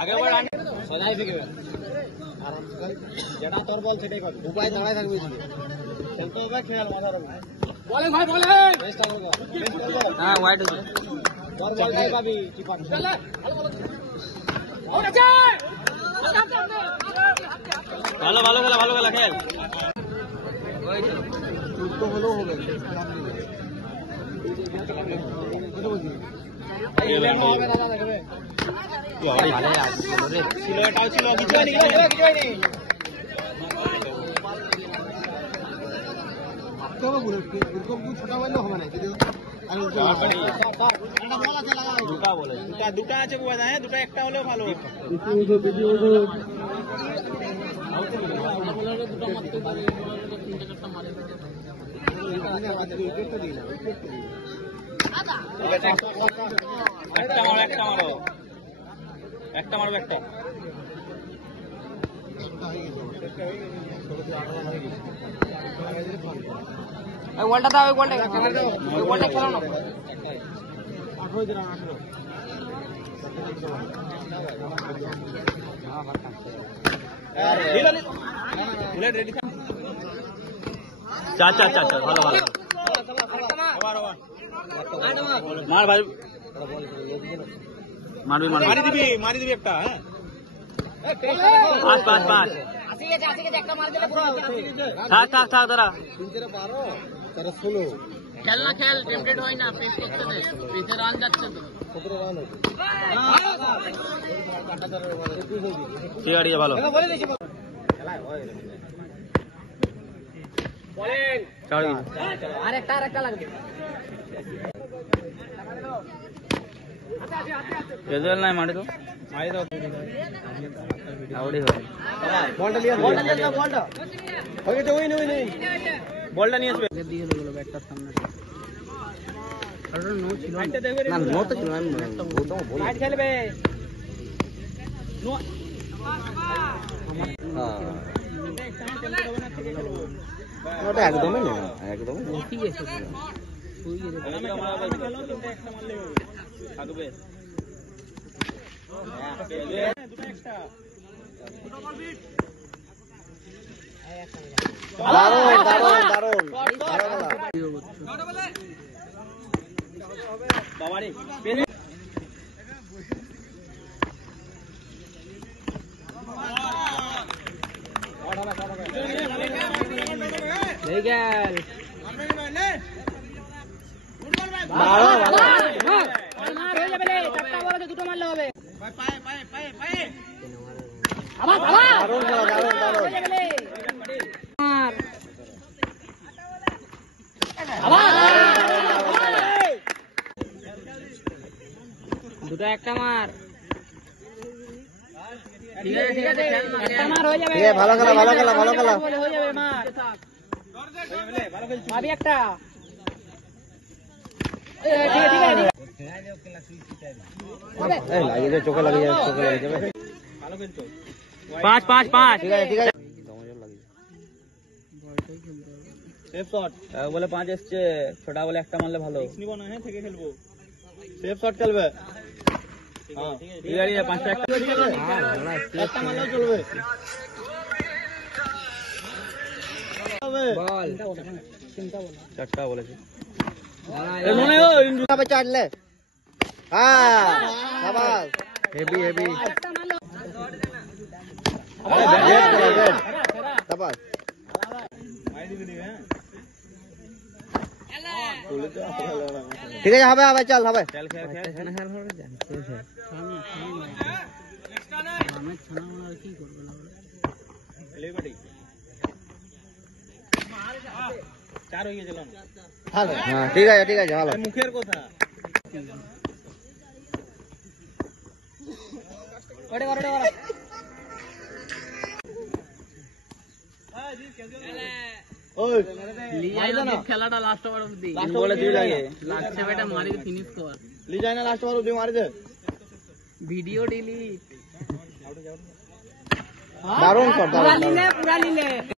আগে সদাই ফিরবে যেটা তোর বল সেটাই কর উপায় দাঁড়ায় থাকবে খেলতে হবে খেয়াল মাথার উপর বলেন ভাই বলেন হ্যাঁ ওয়াইড হচ্ছে তোর বল নাই পাবি কি পাবি চলে ভালো ভালো খেলা খেল তো হলো হবে ছোটা বললে হবে না দুটা আছে দুটা একটা হলেও ভালো একটা মারো একটা গোলটা দাও গোলটা খেলো না ভালো মার ভাই মারি দিবি একটা হ্যাঁ পাঁচ থাক দাঁড়া খেল না খেল টেম্পটেড হয় না প্রেস করতে দে প্রেসে রান যাচ্ছে তো 17 রান ঠিক আছে ভালো বলেন আরেকটা লাগবে রেজাল্ট নাই মারি দাও আউড়ি হয় বলটা নিয়ে ওই বলটা নিয়ে আসবে দিয়ে গেল ব্যাটটার সামনে নো ছিল না নো তো ছিল আমি ওটা বল লাইট খেলবে নো ওটা একদমই না একদমই ঠিক আছে তুই একটা মারলে থাকবে দুটো একটা দারুন বাবারে দুটো মারলে হবে দুটো একটা মার ঠিক আছে একটা মার হয়ে যাবে ভালো খেলা হয়ে যাবে মার ভাবি একটা ঠিক আছে চোখে লাগে যাবে ভালো খেলছো 5 ঠিক আছে সেফ শট বলে 5 এসছে ছোটা বলে একটা মারলে ভালো নিব না হ্যাঁ থেকে খেলবো সেফ শট খেলবে হ্যাঁ ঠিক আছে 5টা একটা মারলেও চলবে বল চারটা বলেছে মনে হয় ইন্দ্র ভাই চাটলে হ্যাঁ শাবাশ হেভি শাবাশ ঠিক আছে হবে চল হবে ঠিক আছে ভালো মুখের কথা খেলাটা লাস্ট ওভার অবধি বলে দিই লাগে লাস্ট সেভেটা মারি ফিনিশ কর লি যায় না লাস্ট ওভার অবধি মারি দে ভিডিও ডিলিট দারুণ কর পুরা নিলে